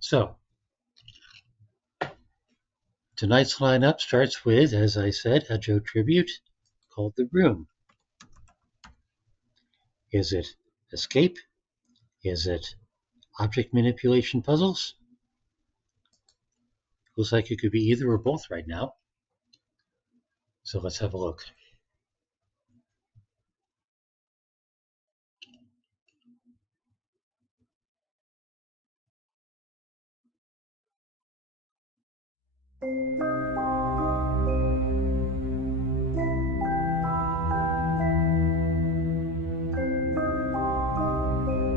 So, tonight's lineup starts with, as I said, a Joe tribute called The Room. Is it escape? Is it object manipulation puzzles? Looks like it could be either or both right now. So let's have a look.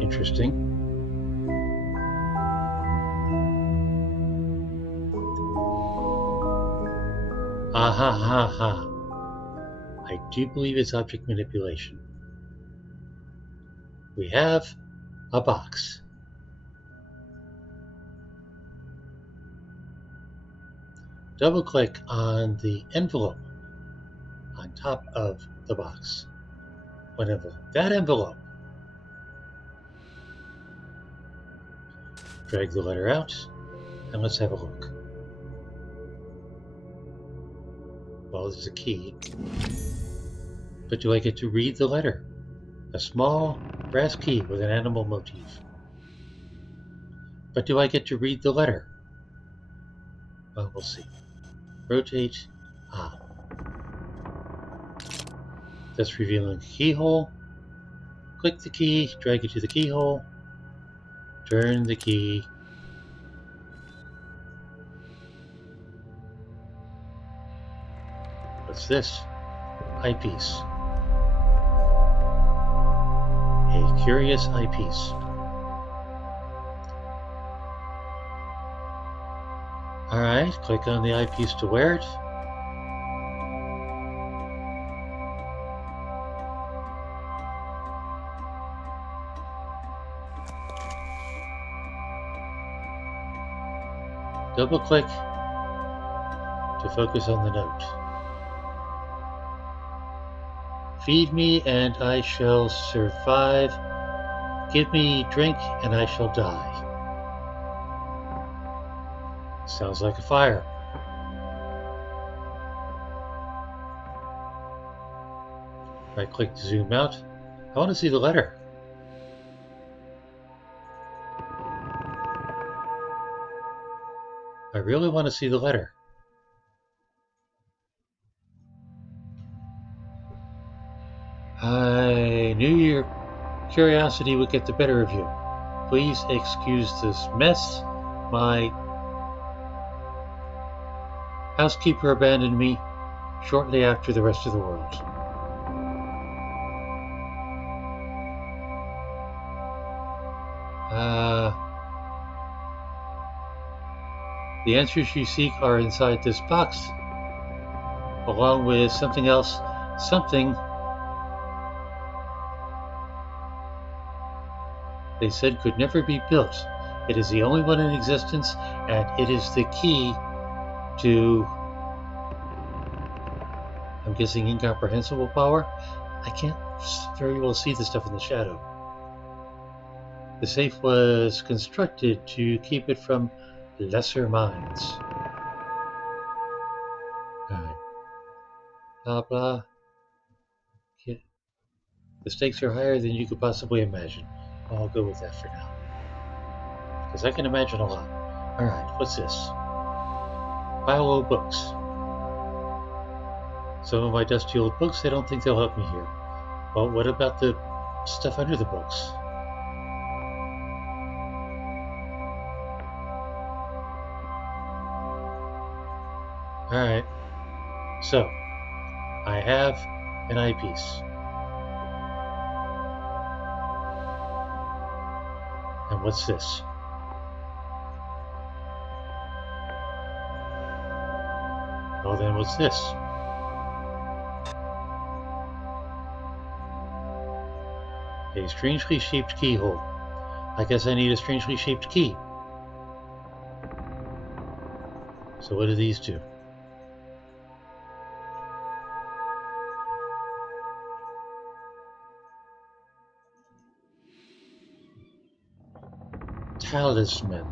Interesting. Ha ha ha. I do believe it's object manipulation. We have a box. Double click on the envelope on top of the box. One envelope. That envelope. Drag the letter out and let's have a look. Well, there's a key. But do I get to read the letter? A small brass key with an animal motif. But do I get to read the letter? Well, we'll see. Rotate. That's revealing the keyhole. Click the key, drag it to the keyhole, turn the key. What's this? Eyepiece. A curious eyepiece. Alright, click on the eyepiece to wear it. Double click to focus on the note. Feed me and I shall survive. Give me drink and I shall die. Sounds like a fire. Right click to zoom out. I want to see the letter. I really want to see the letter. I knew your curiosity would get the better of you. Please excuse this mess. My housekeeper abandoned me shortly after the rest of the world. The answers you seek are inside this box, along with something else, something they said could never be built. It is the only one in existence, and it is the key to, I'm guessing, incomprehensible power. I can't very well see the stuff in the shadow. The safe was constructed to keep it from lesser minds. Alright. Blah blah. The stakes are higher than you could possibly imagine. I'll go with that for now. Because I can imagine a lot. Alright, what's this? Pile of books. Some of my dusty old books, I don't think they'll help me here. Well, what about the stuff under the books? Alright. So, I have an eyepiece. And what's this? Well then, what's this? A strangely shaped keyhole. I guess I need a strangely shaped key. So what do these do? Talisman.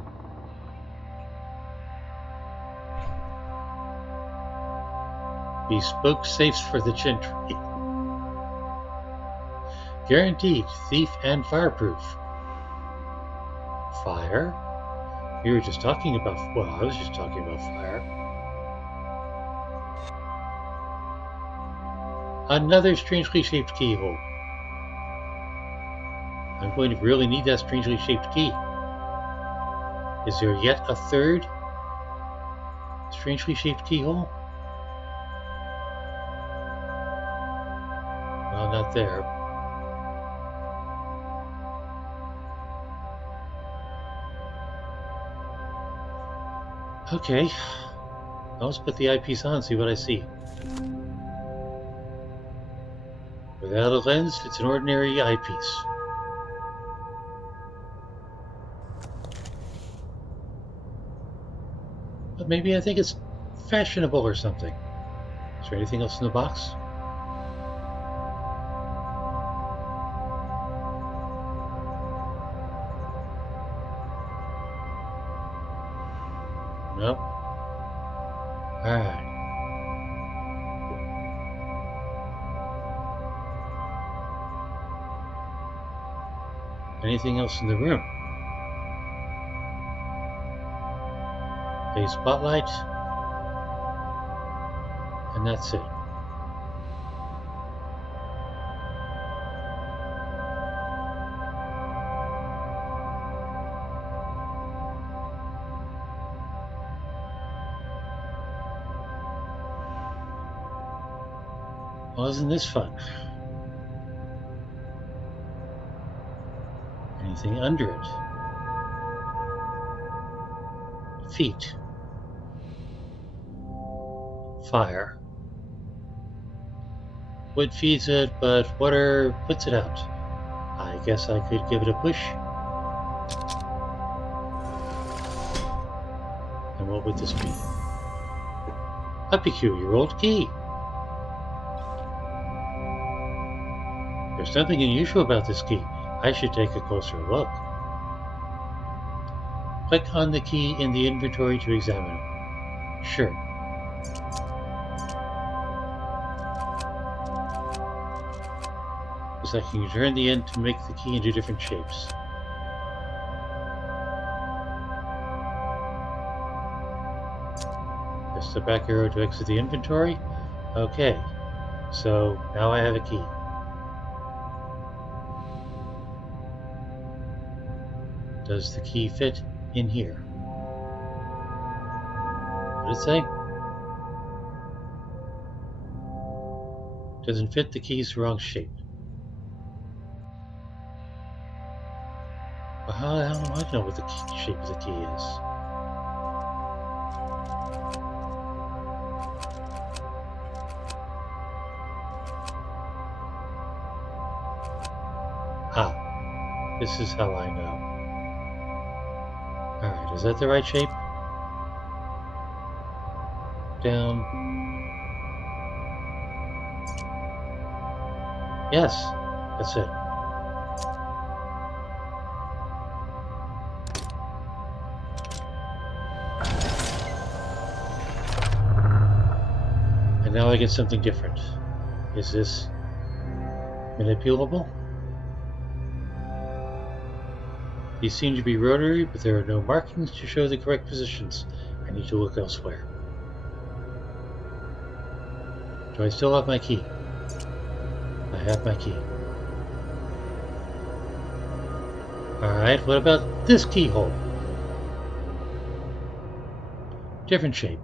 Bespoke safes for the gentry. Guaranteed thief and fireproof. Fire? We were just talking about, well, I was just talking about fire. Another strangely shaped keyhole. I'm going to really need that strangely shaped key. Is there yet a third strangely shaped keyhole? No, not there. Okay. Let's put the eyepiece on and see what I see. Without a lens, it's an ordinary eyepiece. But maybe I think it's fashionable or something. Is there anything else in the box? No. Alright. Anything else in the room? A spotlight. And that's it. Well, isn't this fun? Anything under it? Feet. Fire. Wood feeds it, but water puts it out. I guess I could give it a push. And what would this be? A peculiar-old key. There's something unusual about this key. I should take a closer look. Click on the key in the inventory to examine it. Sure. Looks like you can turn the end to make the key into different shapes. Press the back arrow to exit the inventory. Okay, so now I have a key. Does the key fit in here? What did it say? Doesn't fit, the key's the wrong shape. Well, how the hell do I know what the shape of the key is? Ah, this is how I know. Alright, is that the right shape? Down. Yes, that's it. And now I get something different. Is this manipulable? These seem to be rotary, but there are no markings to show the correct positions. I need to look elsewhere. Do I still have my key? I have my key. Alright, what about this keyhole? Different shape.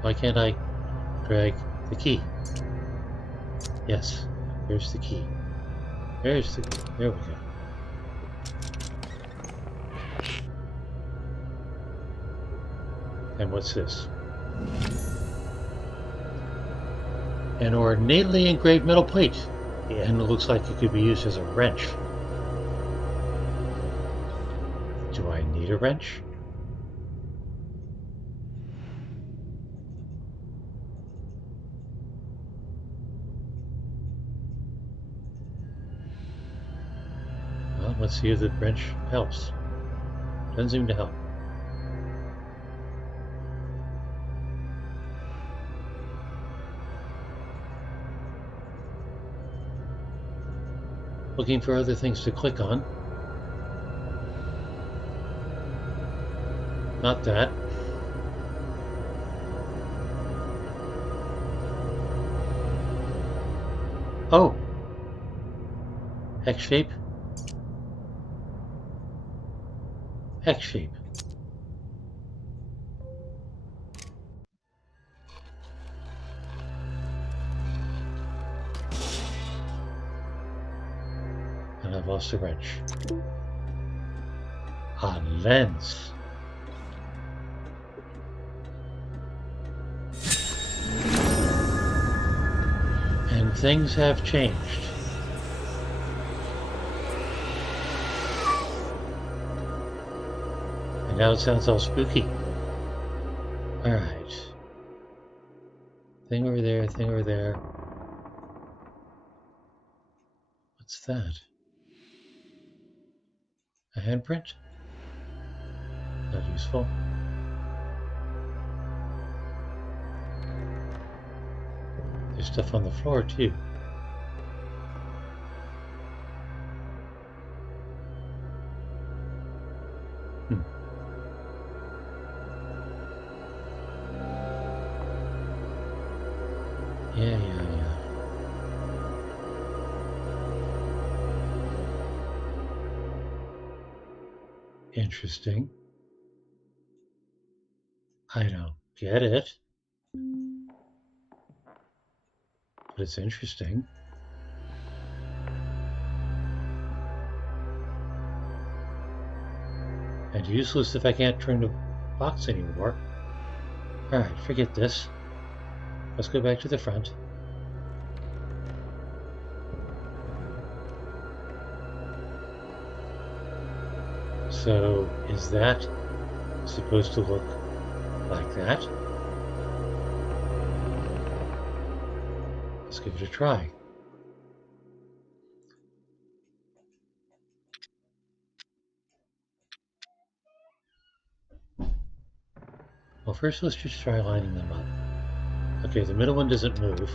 Why can't I drag the key? Yes, there's the key. There we go. And what's this? An ornately engraved metal plate. And it looks like it could be used as a wrench. Do I need a wrench? Let's see if the wrench helps. Doesn't seem to help. Looking for other things to click on. Not that. Oh! X shape. X shape. And I've lost the wrench. A lens. And things have changed. And now it sounds all spooky. Alright. Thing over there, thing over there. What's that? A handprint? Not useful. There's stuff on the floor too. Yeah. Interesting. I don't get it. But it's interesting. And useless if I can't turn the box anymore. Alright, forget this. Let's go back to the front. So, is that supposed to look like that? Let's give it a try. Well, first let's just try lining them up. Okay, the middle one doesn't move.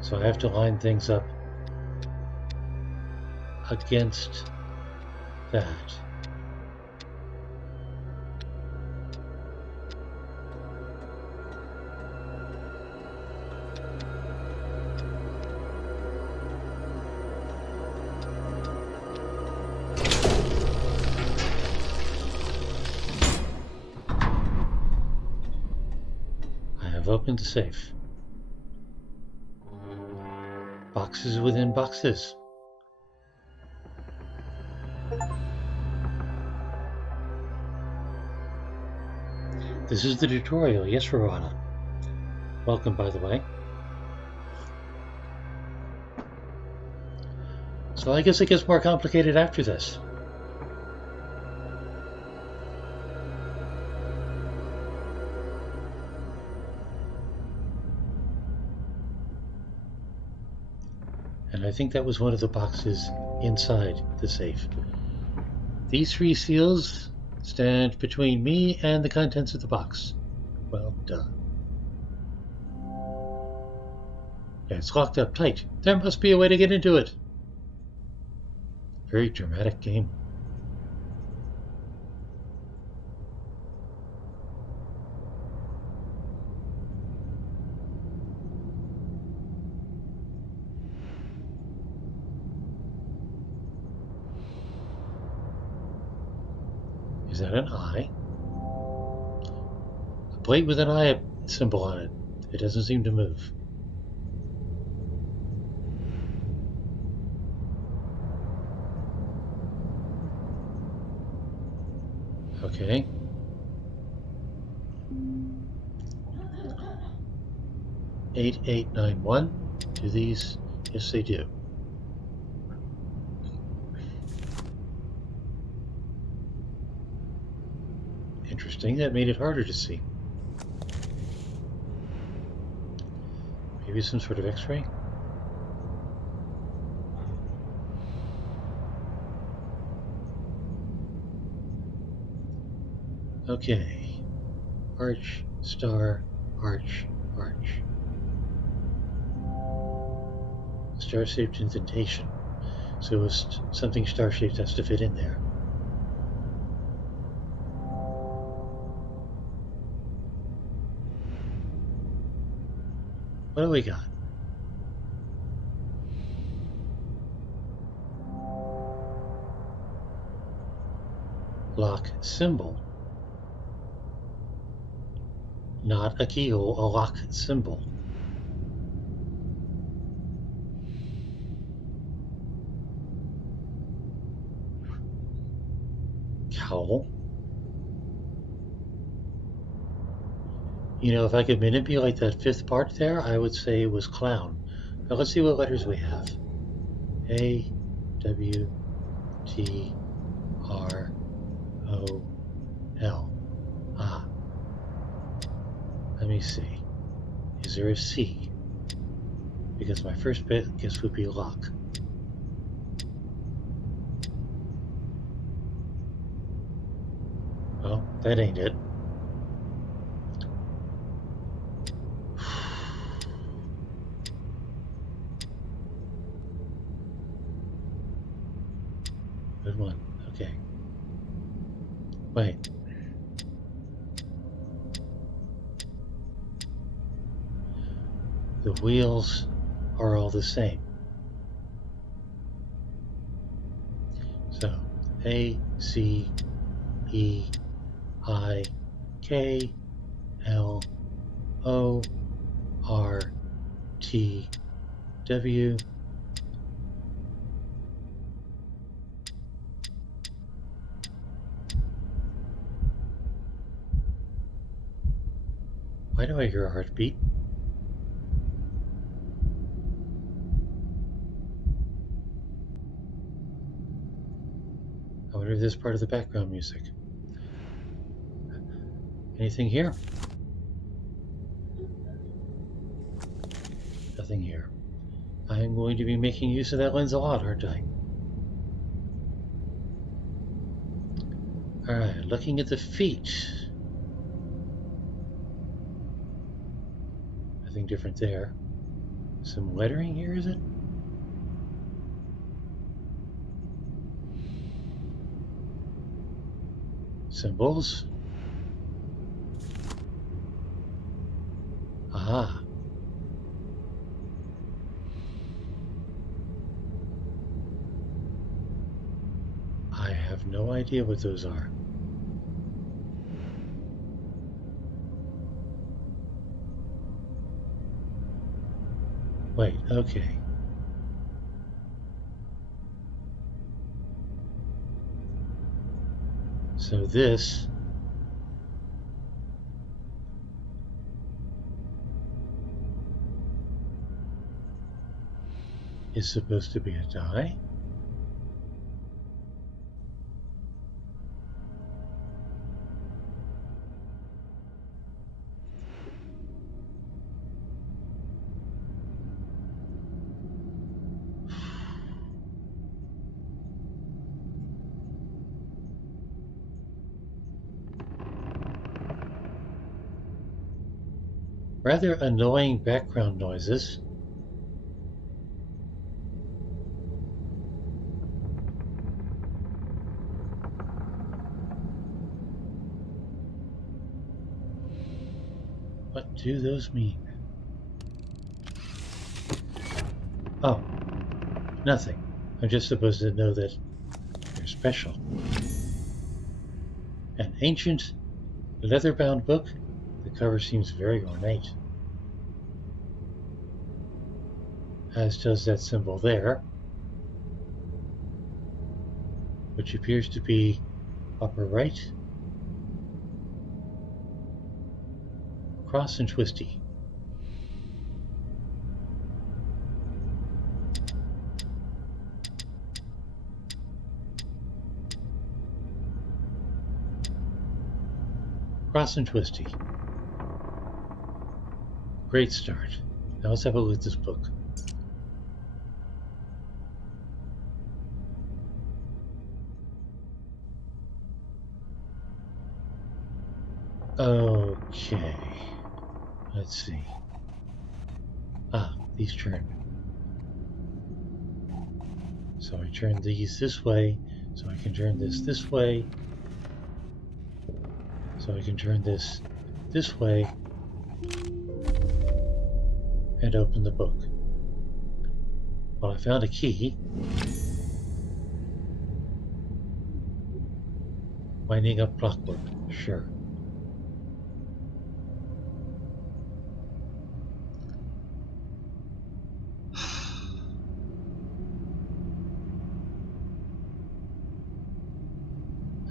So I have to line things up against that. I have opened the safe. Boxes within boxes. This is the tutorial. Yes, Rowena. Welcome, by the way. So I guess it gets more complicated after this. And I think that was one of the boxes inside the safe. These 3 seals stand between me and the contents of the box. Well, duh. Yeah, it's locked up tight. There must be a way to get into it. Very dramatic game. Is that an eye? A plate with an eye symbol on it. It doesn't seem to move. Okay. $8891. Do these? Yes, they do. Interesting. That made it harder to see. Maybe some sort of X-ray? Okay. Arch, star, arch, arch. Star-shaped indentation. So something star-shaped has to fit in there. What do we got? Lock symbol. Not a keyhole, a lock symbol. Cowl. You know, if I could manipulate that fifth part there, I would say it was clown. Now let's see what letters we have. A, W, T, R, O, L. Ah. Let me see. Is there a C? Because my first guess would be lock. Well, that ain't it. Good one. Okay. Wait. The wheels are all the same. So, A, C, E, I, K, L, O, R, T, W. Why do I hear a heartbeat? I wonder if this is part of the background music. Anything here? Nothing here. I'm going to be making use of that lens a lot, aren't I? Alright, looking at the feet. Nothing different there. Some lettering here, is it? Symbols. Aha. I have no idea what those are. Wait, okay. So this is supposed to be a die? Rather annoying background noises. What do those mean? Oh, nothing. I'm just supposed to know that they're special. An ancient, leather-bound book. The cover seems very ornate, as does that symbol there, which appears to be upper right, cross and twisty. Cross and twisty. Great start. Now let's have a look at this book. Okay. Let's see. These turn. So I turn these this way, so I can turn this way, so I can turn this way, and open the book. Well, I found a key. Winding up clockwork. Sure.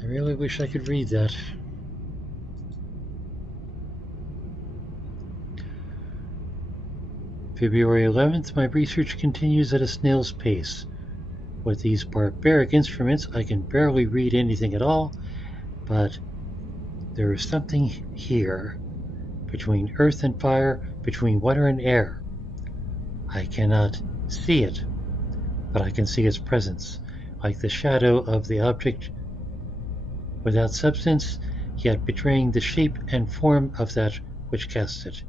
I really wish I could read that. February 11th, my research continues at a snail's pace. With these barbaric instruments, I can barely read anything at all, but there is something here, between earth and fire, between water and air. I cannot see it, but I can see its presence, like the shadow of the object without substance, yet betraying the shape and form of that which casts it.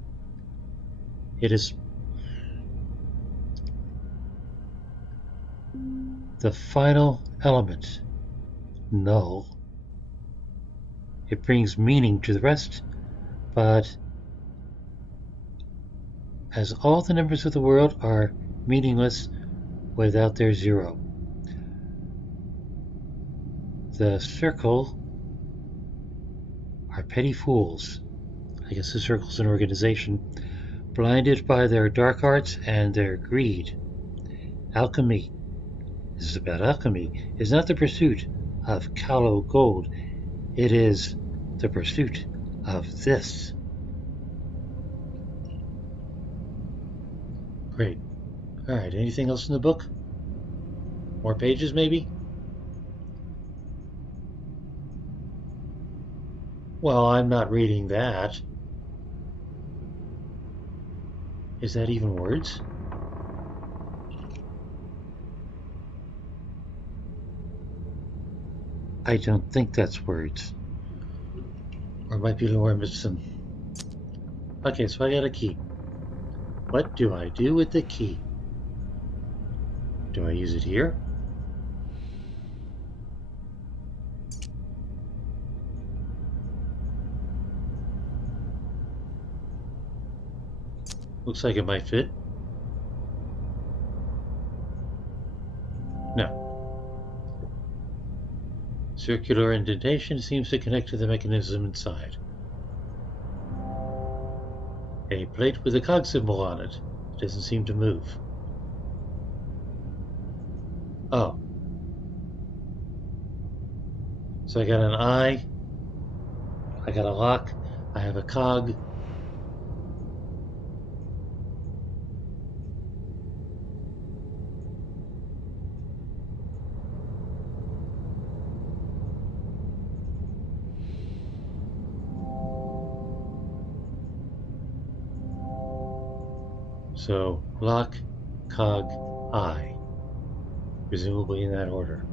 It is the final element, null. It brings meaning to the rest, but as all the numbers of the world are meaningless without their zero. The circle are petty fools. I guess the circle's an organization, blinded by their dark arts and their greed. Alchemy, this is about alchemy, is not the pursuit of callow gold. It is the pursuit of this. Great. Alright, anything else in the book? More pages, maybe? Well, I'm not reading that. Is that even words? I don't think that's words. Or it might be Laura Mitchum. Okay, so I got a key. What do I do with the key? Do I use it here? Looks like it might fit. No. Circular indentation seems to connect to the mechanism inside. A plate with a cog symbol on it. It doesn't seem to move. Oh. So I got an eye. I got a lock. I have a cog. So lock, cog, eye. Presumably in that order.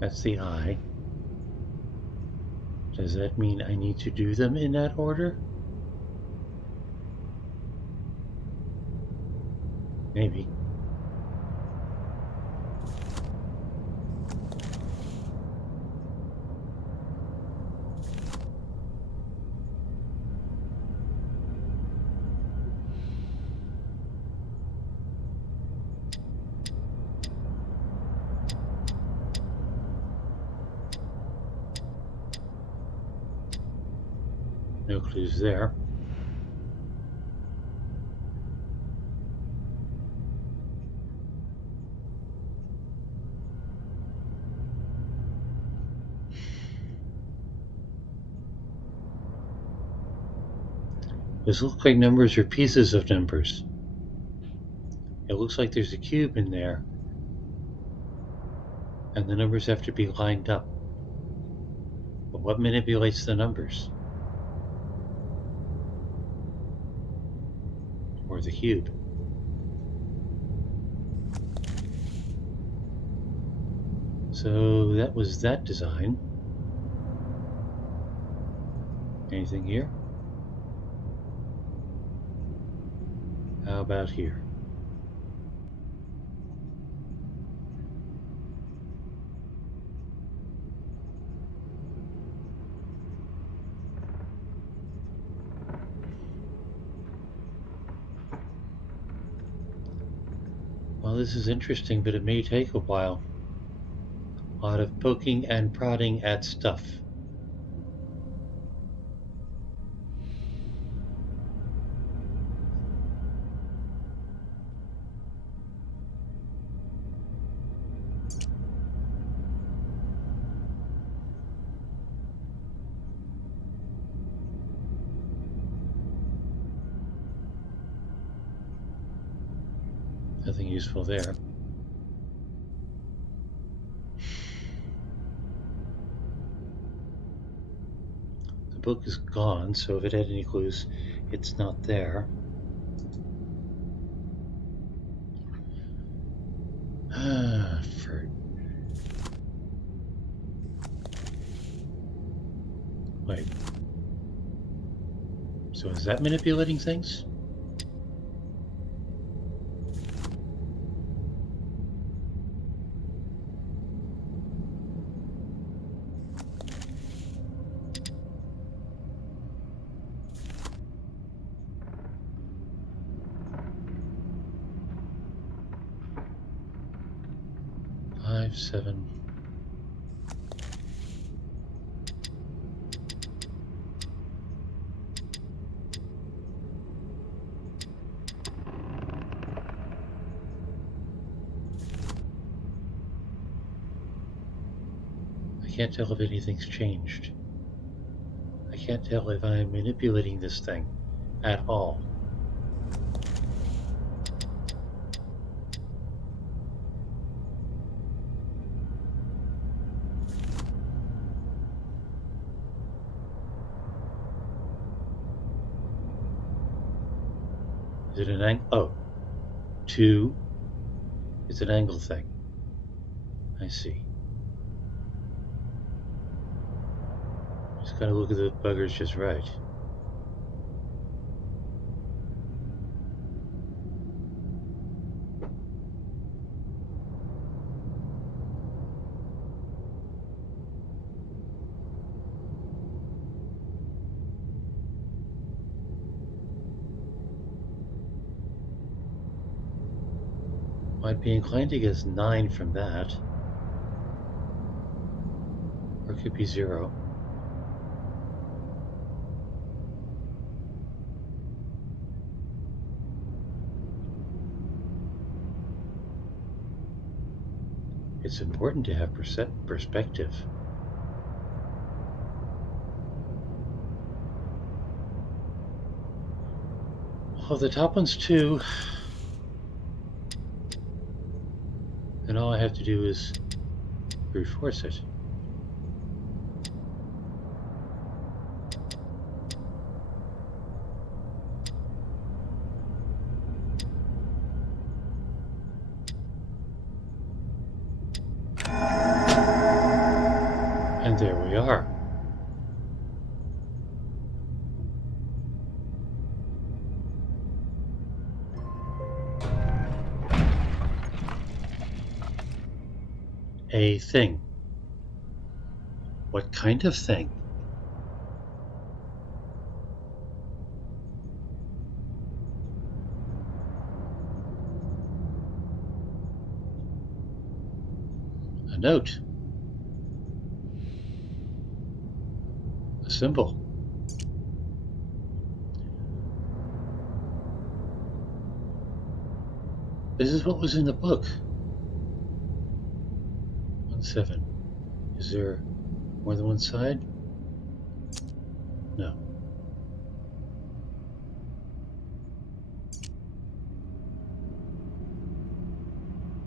That's the eye. Does that mean I need to do them in that order? Maybe. No clues there. Those look like numbers or pieces of numbers. It looks like there's a cube in there, and the numbers have to be lined up. But what manipulates the numbers? Or the cube? So that was that design. Anything here? How about here? Well, this is interesting, but it may take a while. A lot of poking and prodding at stuff. Nothing useful there. The book is gone, so if it had any clues, it's not there. Wait. So is that manipulating things? Five, 7. I can't tell if anything's changed. I can't tell if I'm manipulating this thing at all. Is it an angle? Oh, 2. It's an angle thing. I see. Just gotta look at the buggers just right. Might be inclined to guess 9 from that. Or it could be 0. It's important to have perspective. Oh, the top one's 2. Then all I have to do is brute force it. And there we are. A thing. What kind of thing? A note. A symbol. This is what was in the book. 1-7. Is there more than one side? No.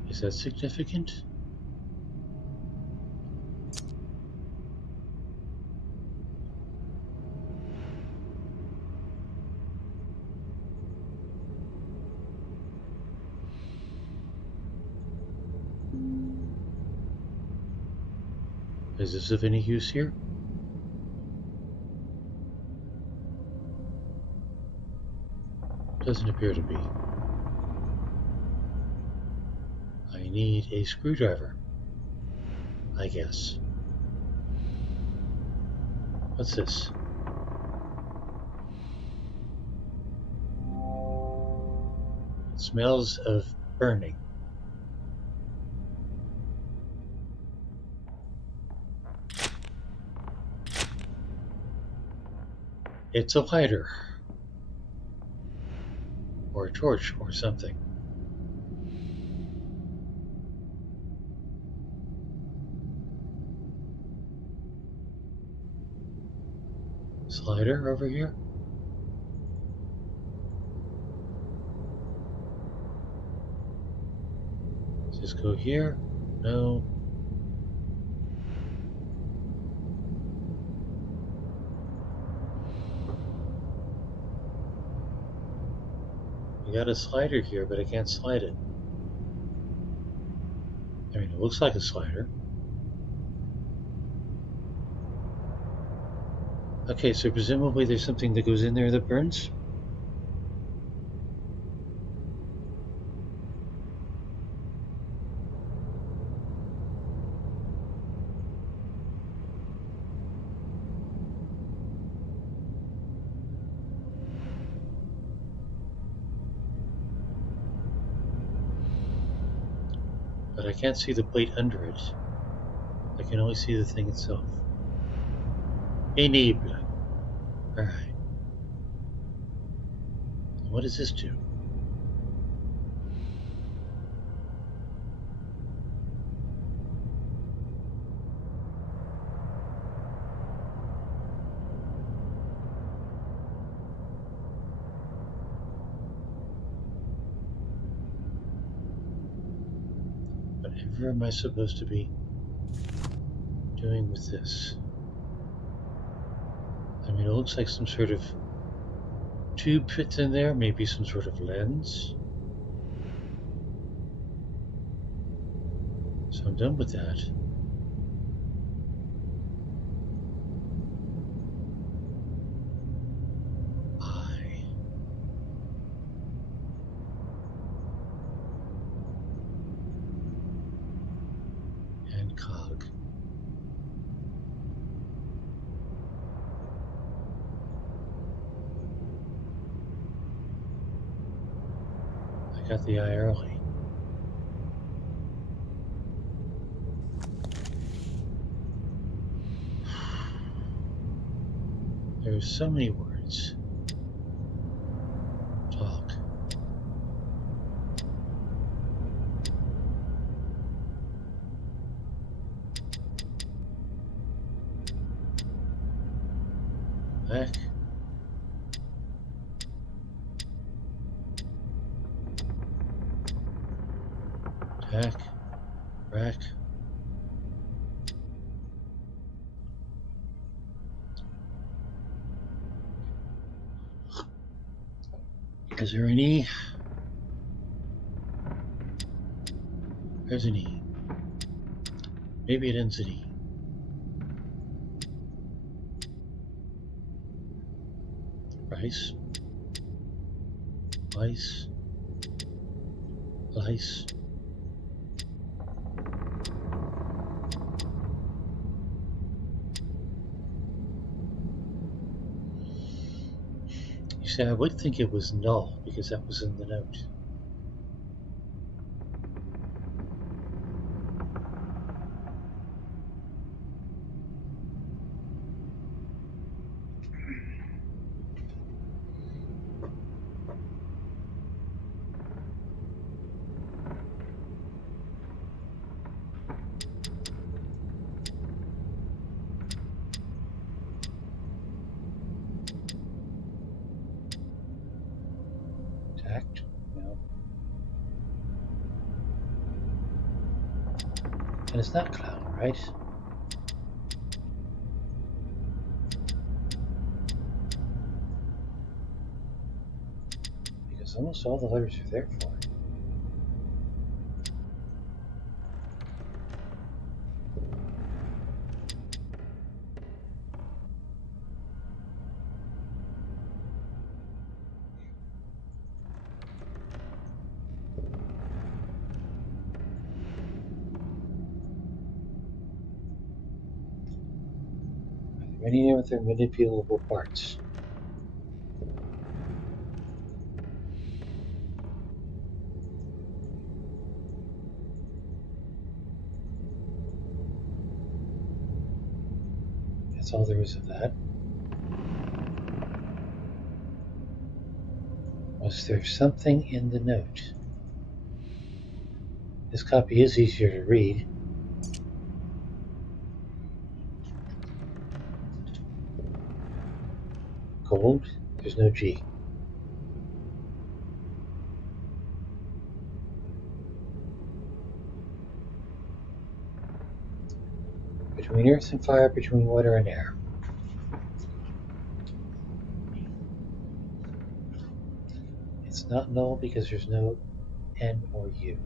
Is that significant? Is this of any use here? Doesn't appear to be. I need a screwdriver, I guess. What's this? It smells of burning. It's a lighter. Or a torch or something. Slider over here? Does this go here? No. I got a slider here, but I can't slide it. I mean, it looks like a slider. Okay, so presumably there's something that goes in there that burns? But I can't see the plate under it. I can only see the thing itself. Enable. Alright. What does this do? Whatever am I supposed to be doing with this? I mean, it looks like some sort of tube fits in there, maybe some sort of lens. So I'm done with that. And cog. I got the eye early. There's so many words. Talk. Back. Tack. Rack. Is there an E? There's an E. Maybe it ends at E. Rice. Lice. Lice. You see, I would think it was null because that was in the note. Tact? No. And it's not clown, right? Because almost all the letters are there for it. many of their manipulable parts. That's all there is of that. Was there something in the note? This copy is easier to read. Gold, there's no G. Between earth and fire, between water and air. It's not null because there's no N or U.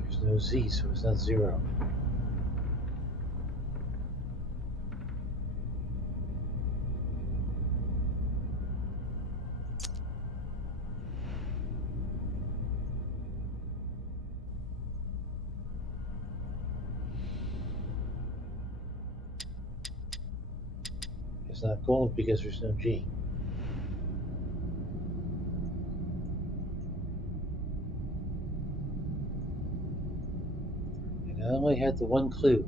There's no Z, so it's not zero. It's not gold because there's no G. And I only had the one clue.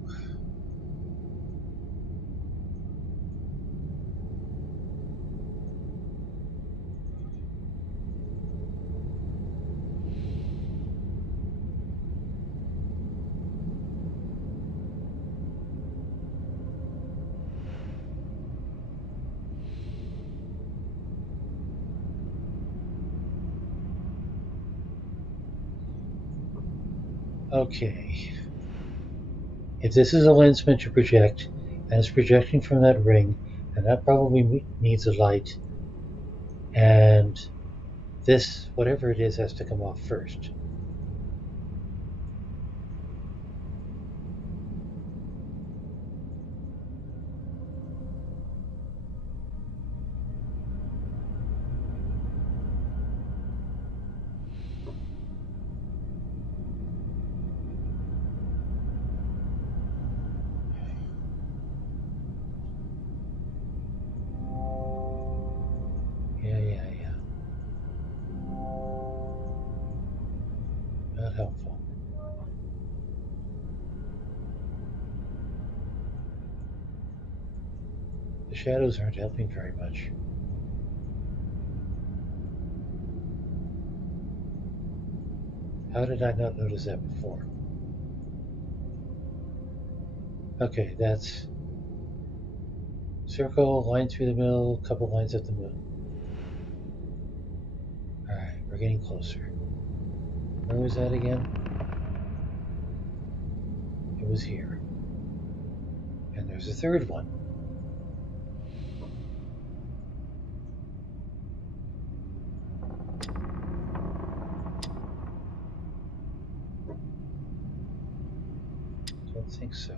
Okay. If this is a lens meant to project, and it's projecting from that ring, and that probably needs a light, and this, whatever it is, has to come off first. Yeah. Not helpful. The shadows aren't helping very much. How did I not notice that before? Okay, that's circle, line through the middle, couple lines at the middle. Alright, we're getting closer. Where was that again? It was here. And there's a third one. Don't think so.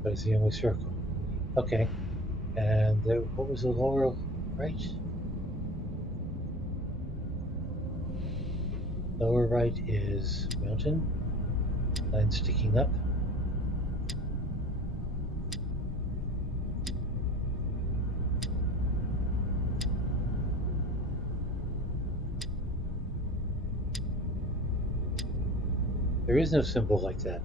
But it's the only circle. Okay. And what was the lower right? Lower right is mountain. Line sticking up. There is no symbol like that.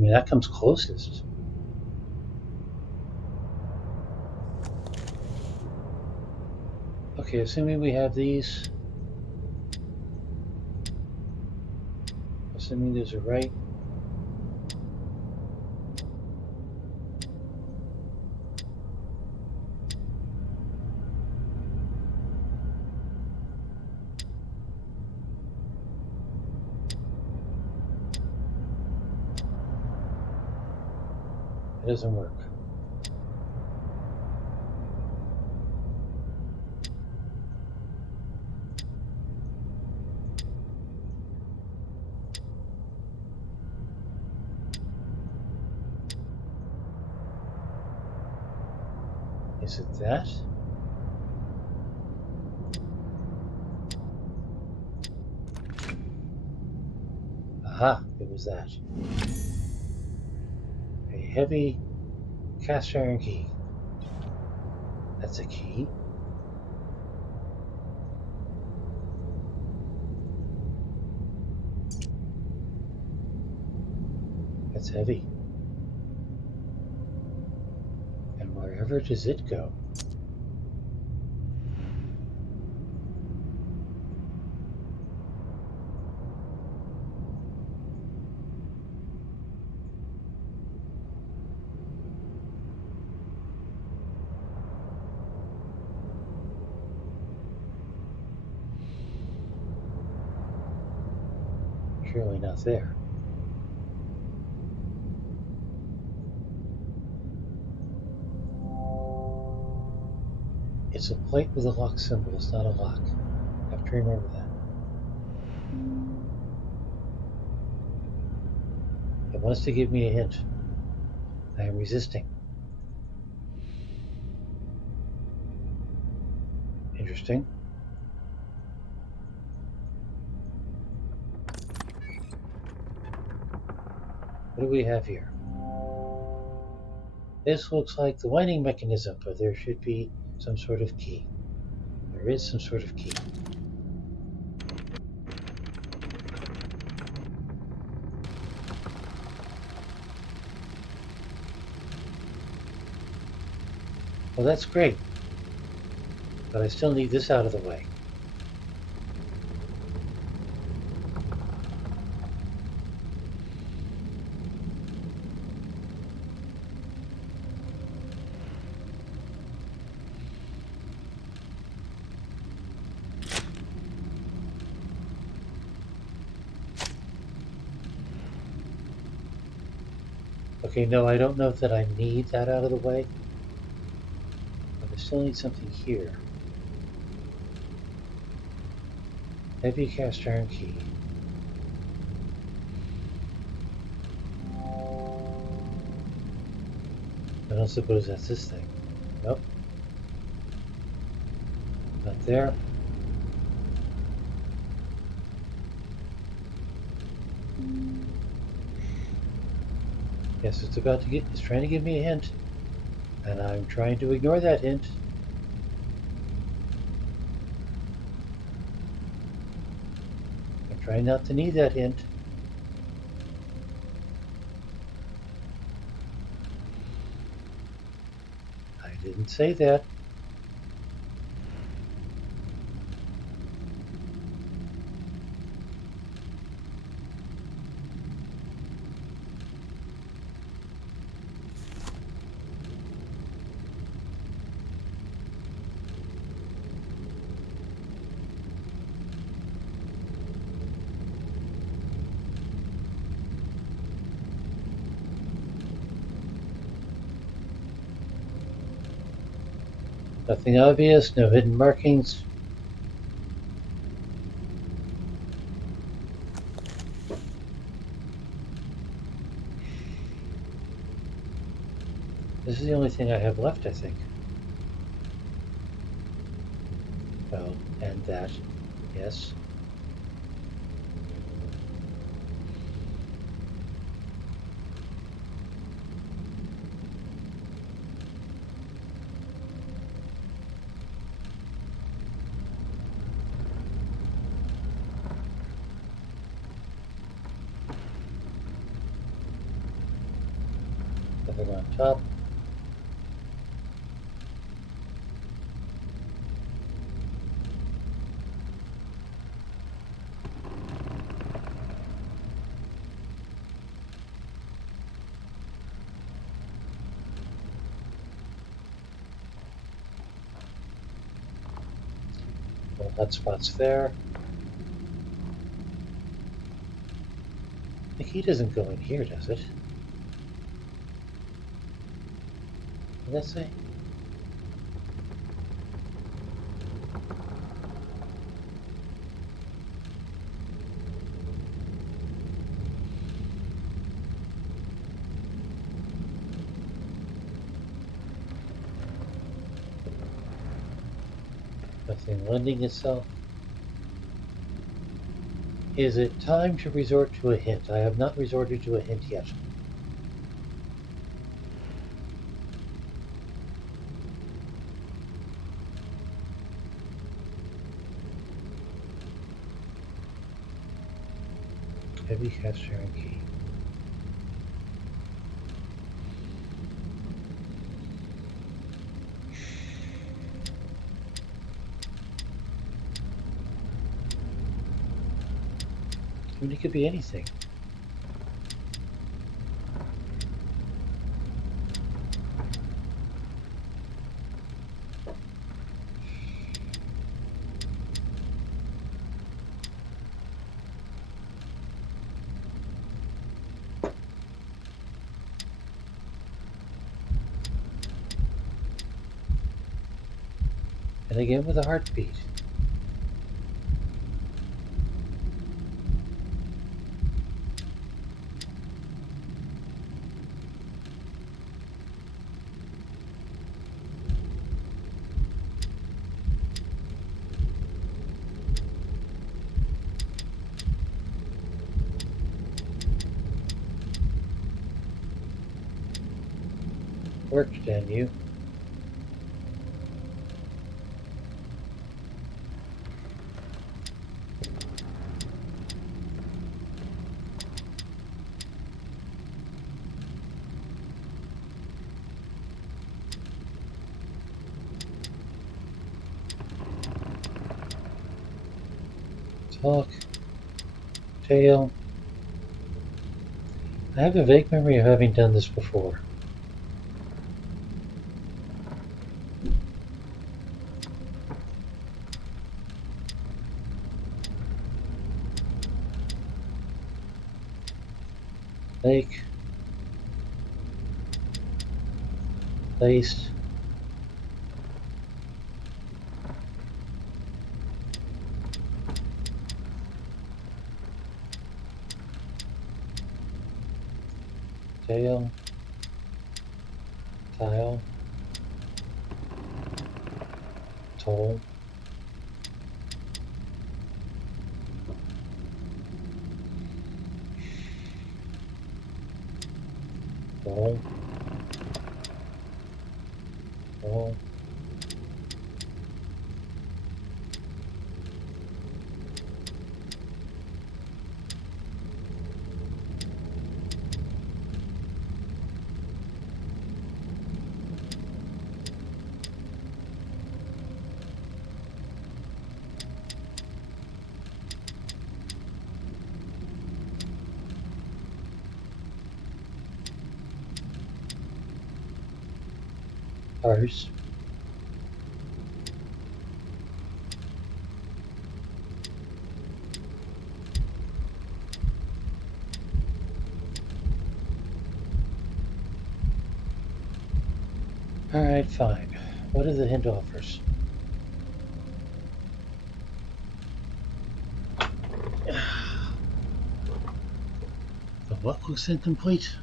mean, that comes closest. Okay, assuming we have these. Assuming those are right. It doesn't work. Is it that? Aha, it was that. A heavy cast iron key. That's a key. That's heavy. And wherever does it go? Surely not there. It's a plate with a lock symbol. It's not a lock. I have to remember that. It wants to give me a hint. I am resisting. Interesting. What do we have here? This looks like the winding mechanism, but there should be some sort of key. There is some sort of key. Well, that's great. But I still need this out of the way. Okay, no, I don't know that I need that out of the way. But I still need something here. Heavy cast iron key. I don't suppose that's this thing. Nope. Not there. Yes, it's trying to give me a hint. And I'm trying to ignore that hint. I'm trying not to need that hint. I didn't say that. Nothing obvious, no hidden markings. This is the only thing I have left, I think. Oh, and that. Yes. Nothing on top. No hotspots there. The key doesn't go in here, does it? What did that say? Nothing lending itself. Is it time to resort to a hint? I have not resorted to a hint yet. Heavy cast iron key. I mean, it could be anything. And again with a heartbeat. Worked, damn you. Talk. Tail. I have a vague memory of having done this before. Lake. Placed. Tail. Tile. Toll. Ball. Ball. Ours. Alright, fine. What are the hint offers? The what looks incomplete?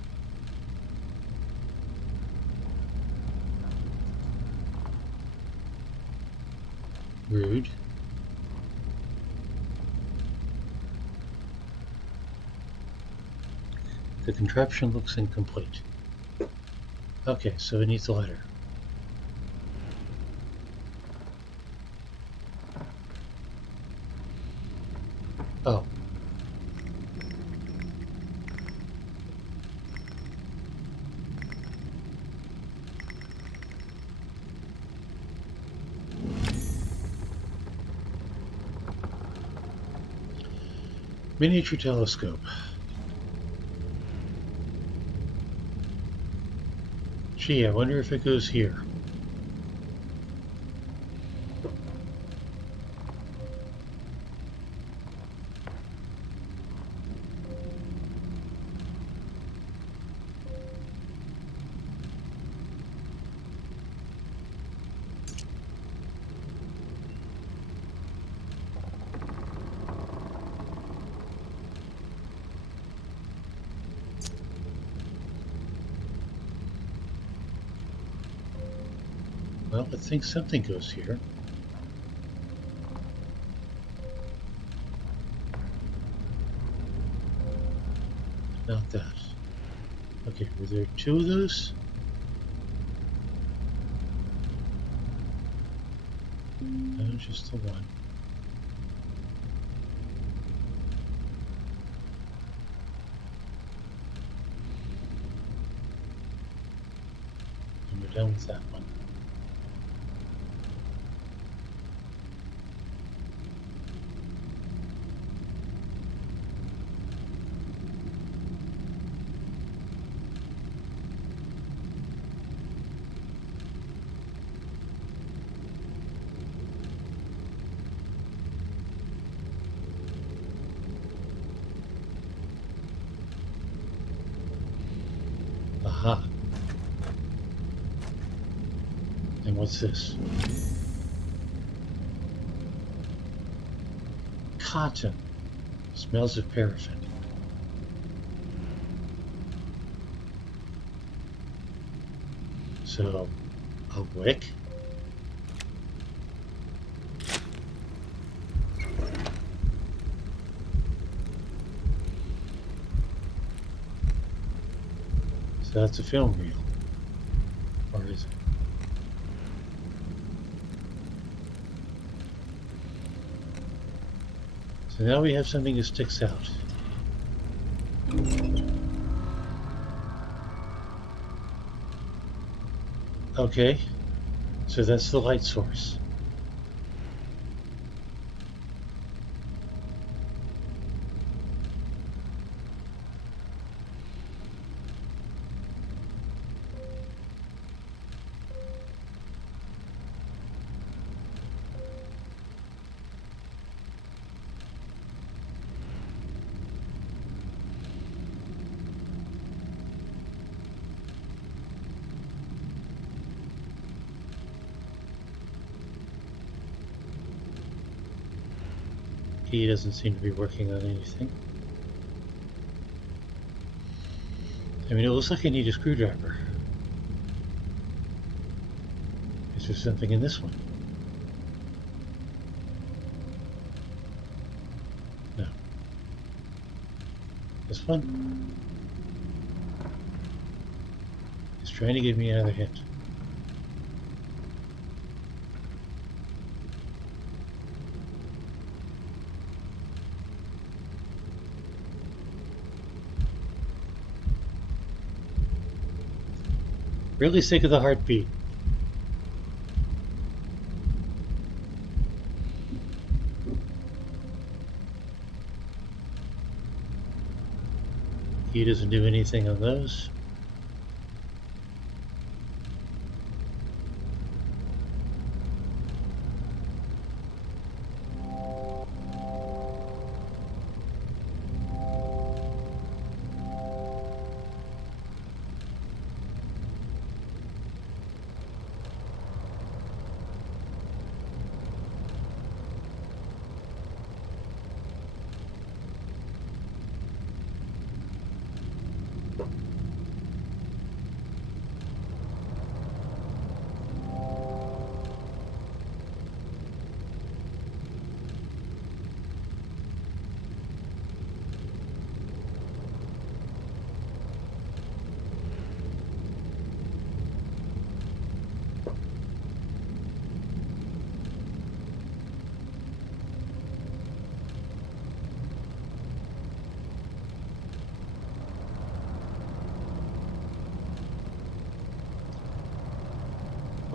Rude. The contraption looks incomplete. Okay, so it needs a letter. Oh. Miniature telescope. Gee, I wonder if it goes here. Well, I think something goes here. Not that. Okay, were there two of those? No, just the one. And we're done with that one. Aha. And what's this? Cotton. Smells of paraffin. So, a wick? So that's a film reel. Or is it? So now we have something that sticks out. Okay, so that's the light source. He doesn't seem to be working on anything. I mean, it looks like I need a screwdriver. Is there something in this one? No. This one? It's trying to give me another hint. Really sick of the heartbeat. He doesn't do anything on those.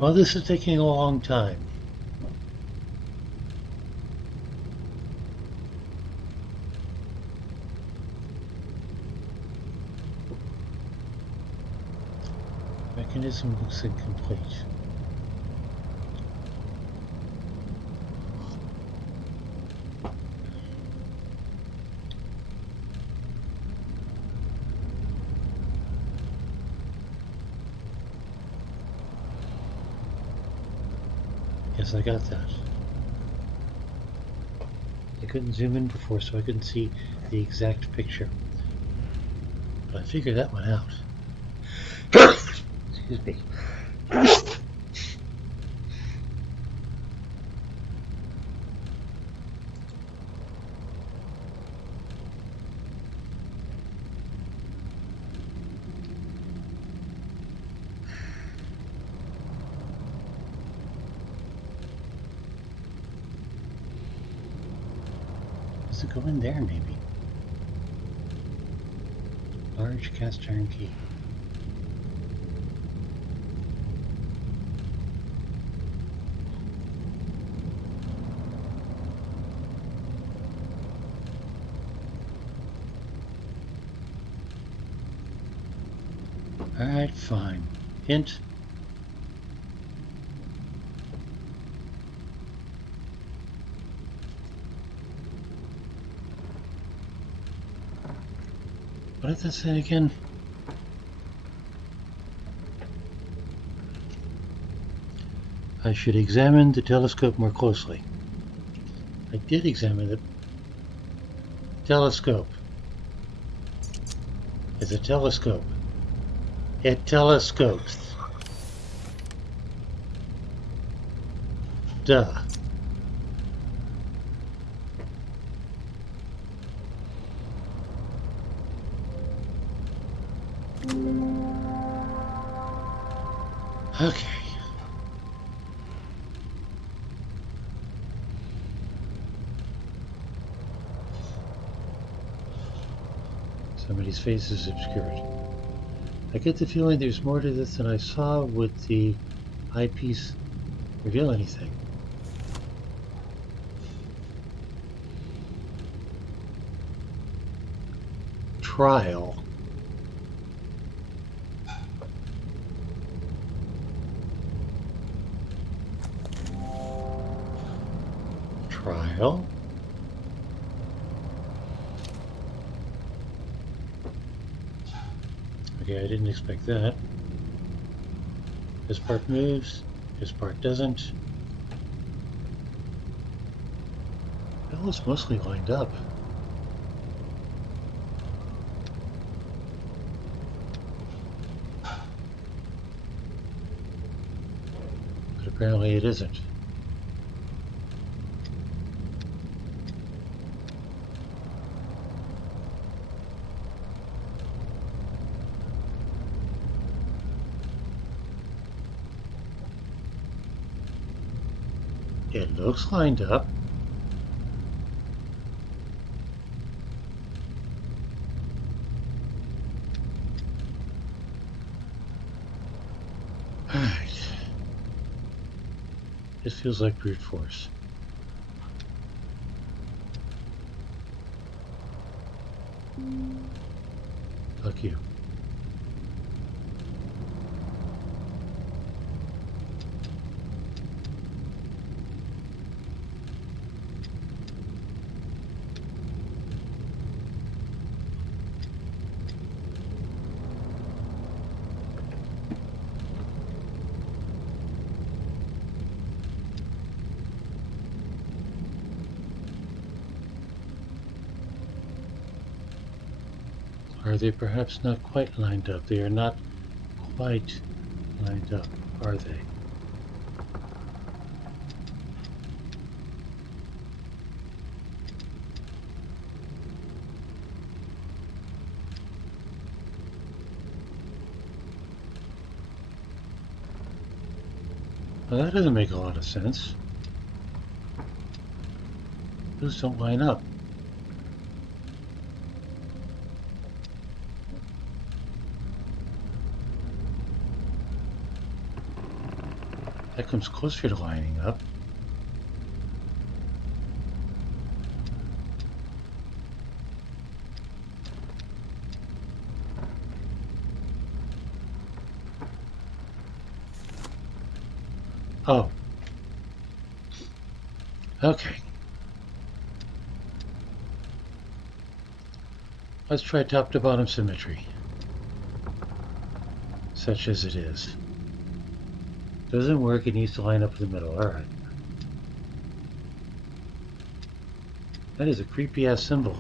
Well, this is taking a long time. Mechanism looks incomplete. Yes, I got that. I couldn't zoom in before, so I couldn't see the exact picture. But I figured that one out. Excuse me. Does it go in there, maybe? Large cast iron key. Alright, fine. Hint. What did that say again? I should examine the telescope more closely. I did examine the telescope. It's a telescope. It telescopes. Duh. Okay. Somebody's face is obscured. I get the feeling there's more to this than I saw. Would the eyepiece reveal anything? Trial. Trial. Okay, I didn't expect that. This part moves, this part doesn't. It was mostly lined up. But apparently it isn't. It looks lined up. Alright. This feels like brute force. Fuck you. Are they perhaps not quite lined up? They are not quite lined up, are they? Well, that doesn't make a lot of sense. Those don't line up. That comes closer to lining up. Oh. Okay. Let's try top to bottom symmetry. Such as it is. Doesn't work, it needs to line up in the middle. Alright. That is a creepy ass symbol.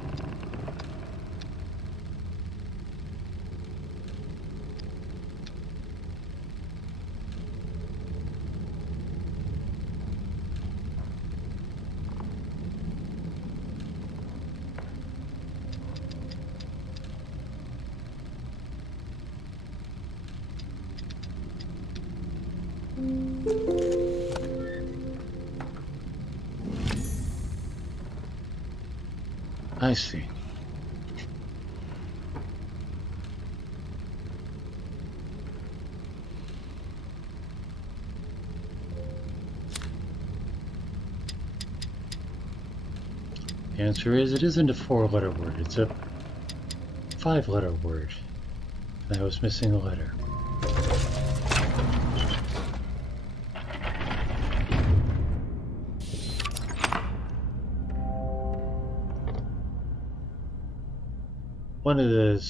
I see. The answer is it isn't a 4-letter word, it's a 5-letter word. And I was missing a letter. One of the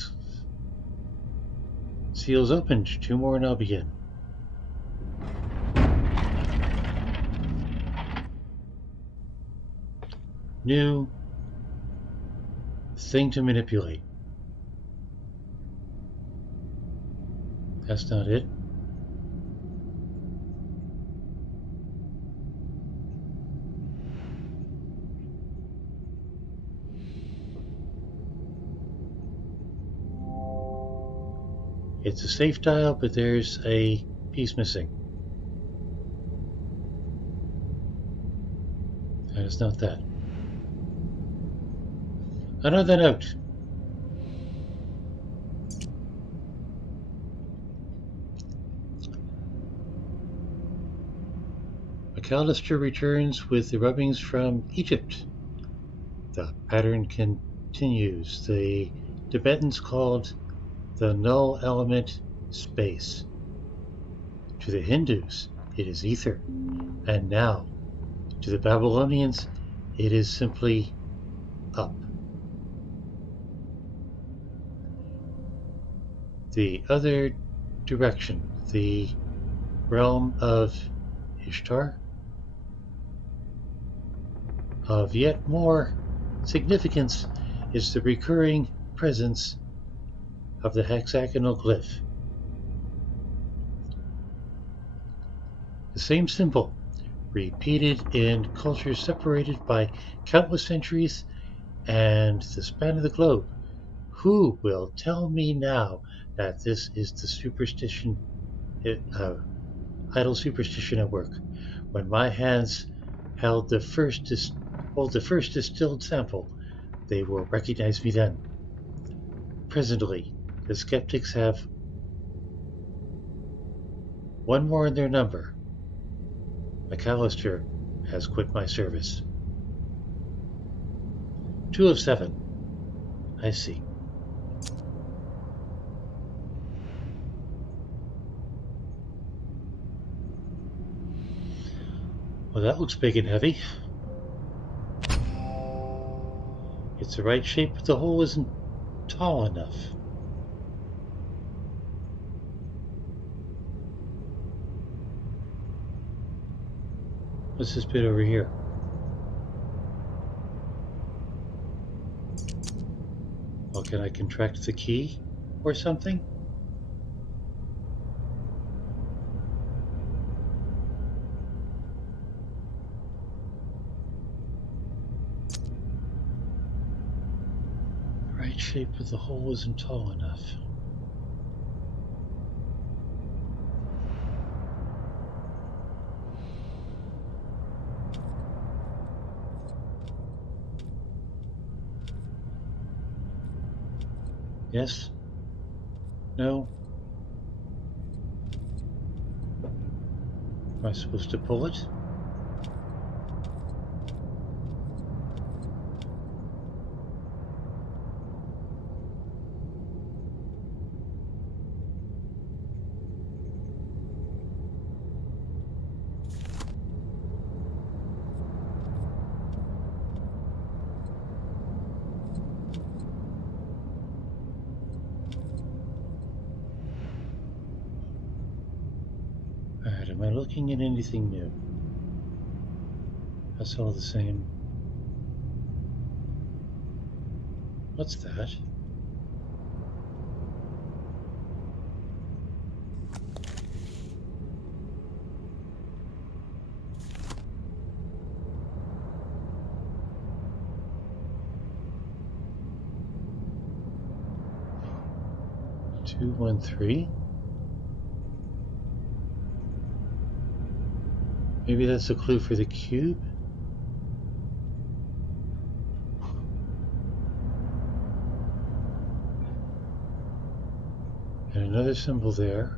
seals opened. 2 more and I'll begin. New thing to manipulate. That's not it. It's a safe dial, but there's a piece missing. That is not that. Another note. McAllister returns with the rubbings from Egypt. The pattern continues. The Tibetans called the null element space. To the Hindus, it is ether. And now, to the Babylonians, it is simply up. The other direction, the realm of Ishtar, of yet more significance, is the recurring presence of the hexagonal glyph. The same symbol, repeated in cultures separated by countless centuries and the span of the globe. Who will tell me now that this is the superstition, idle superstition at work? When my hands hold the first distilled sample, they will recognize me then. Presently, the skeptics have one more in their number. McAllister has quit my service. 2 of 7. I see. Well, that looks big and heavy. It's the right shape, but the hole isn't tall enough. What's this bit over here? Well, can I contract the key or something? The right shape, but the hole isn't tall enough. Yes? No? Am I supposed to pull it? looking at anything new. That's all the same. What's that? Two, 1, 3. Maybe that's a clue for the cube? And another symbol there.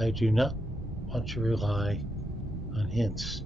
I do not want to rely on hints.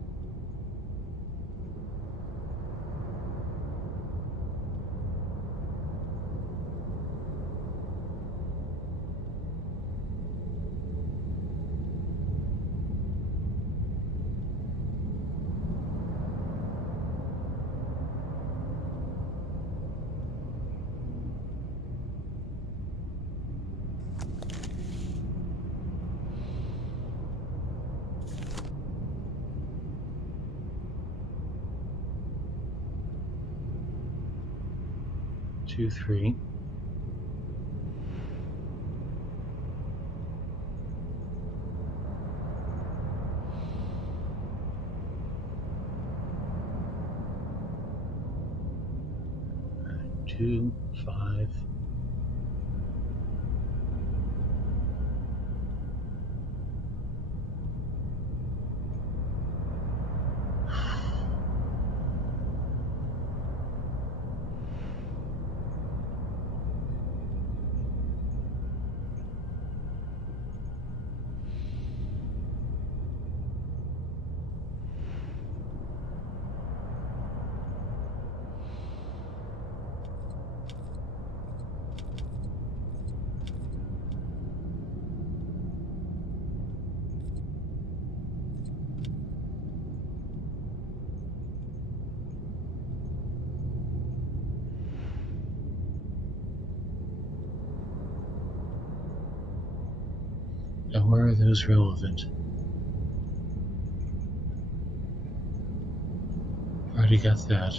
Two, 3. Two, 5. And where are those relevant? Already got that.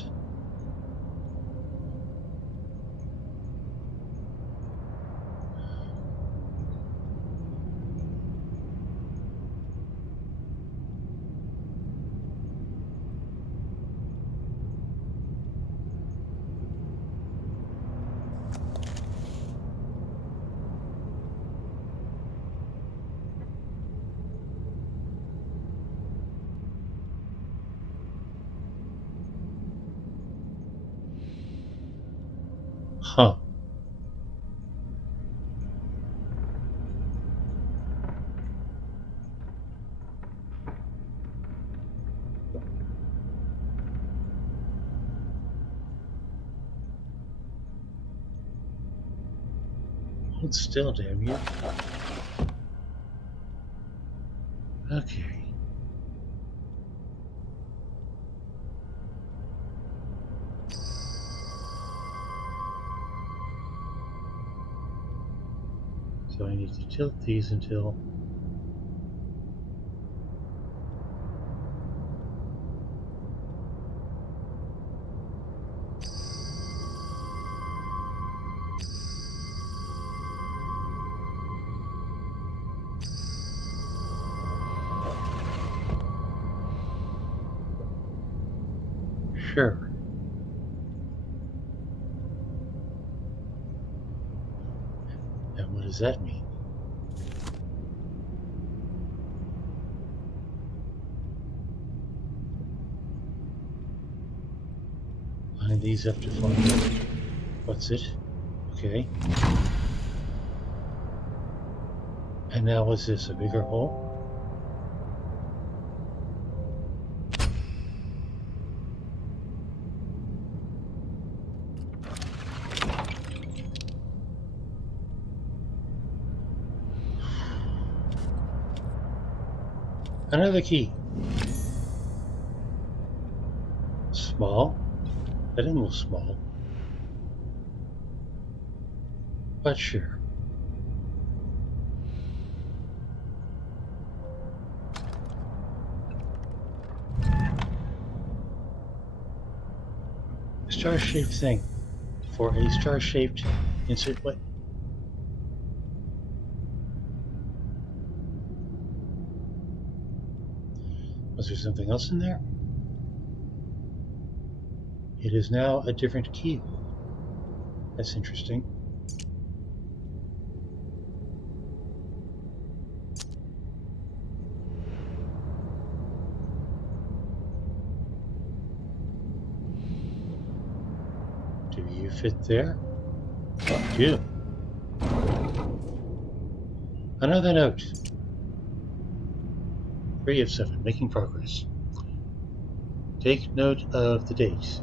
Huh. Hold still, damn you. Okay. So I need to tilt these until sure. And what does that mean? Line these up to find out. What's it? Okay. And now what's this? A bigger hole? Another key. Small. That didn't look small. But sure. A star-shaped thing. For a star-shaped insert. What? Was there something else in there? It is now a different key. That's interesting. Do you fit there? Oh, you do. Another note. 3 of 7, making progress. Take note of the date.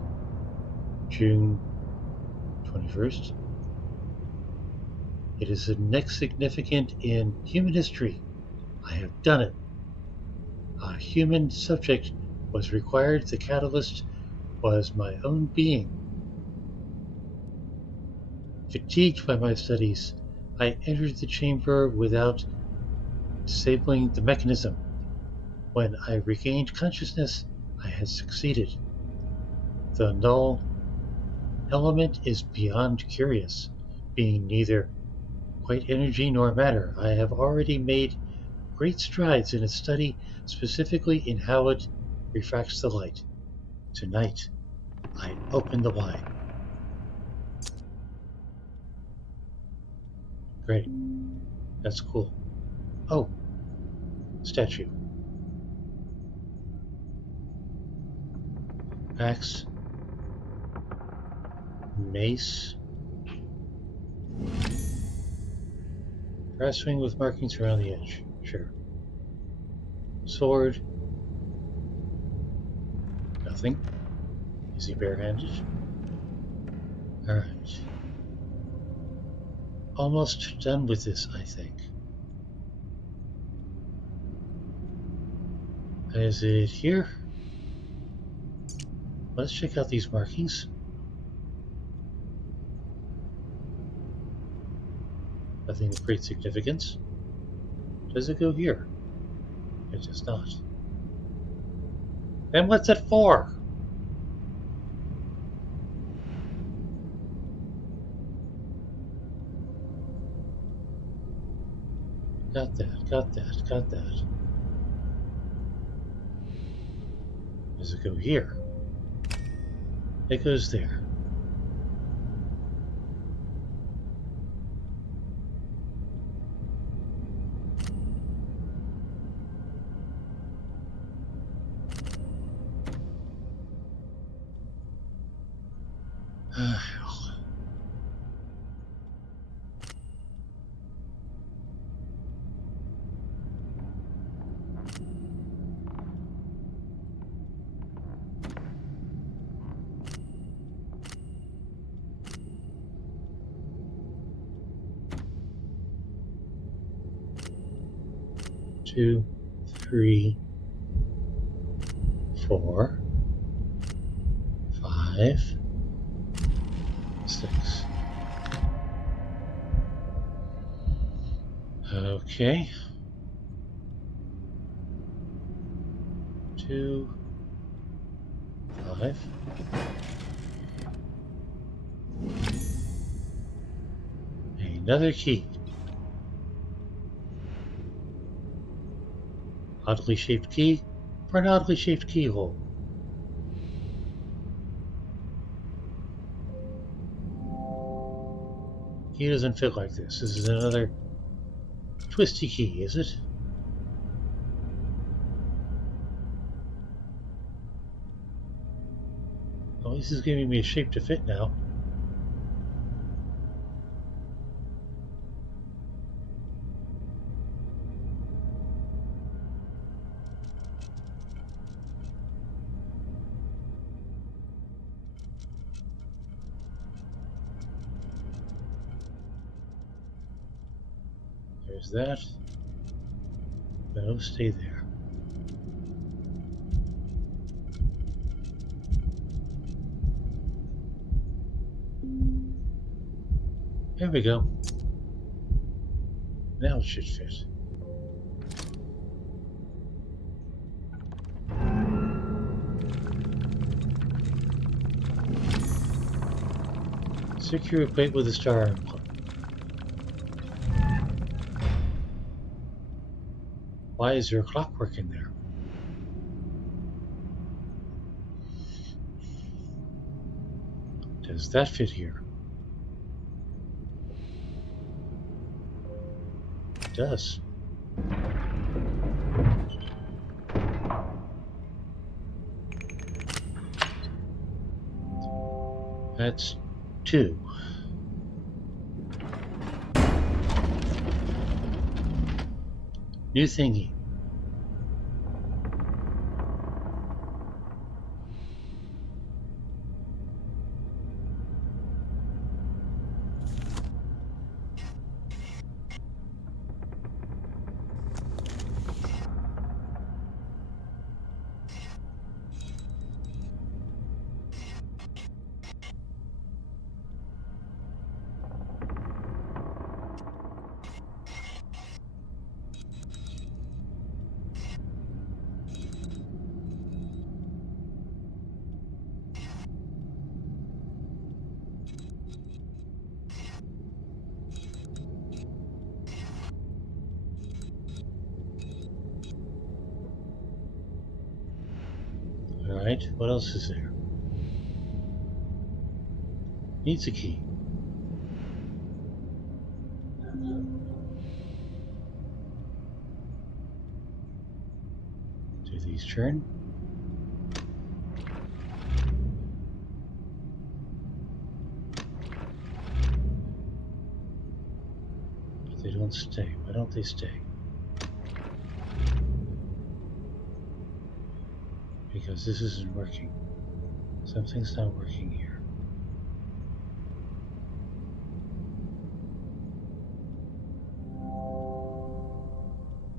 June 21st. It is the next significant in human history. I have done it. A human subject was required. The catalyst was my own being. Fatigued by my studies, I entered the chamber without disabling the mechanism. When I regained consciousness, I had succeeded. The null element is beyond curious, being neither quite energy nor matter. I have already made great strides in its study, specifically in how it refracts the light. Tonight, I open the wine. Great. That's cool. Oh, statue. Axe. Mace. Brass ring with markings around the edge. Sure. Sword. Nothing. Is he barehanded? Alright. Almost done with this, I think. Is it here? Let's check out these markings. Nothing of great significance. Does it go here? It does not. Then what's it for? Got that, got that, got that. Does it go here? It goes there. Hell. 2, 3, 4, 5, 6. Okay. 2, 5. Another key. Oddly shaped key for an oddly shaped keyhole. Key doesn't fit like this. This is another twisty key, is it? Oh, this is giving me a shape to fit now. There's that. No, stay there. There we go. Now it should fit. Secure a plate with a star emblem. Why is there clockwork in there? Does that fit here? It does. That's 2. New thingy. Alright, what else is there? Needs a key. Do these turn? They don't stay. Why don't they stay? Because this isn't working. Something's not working here.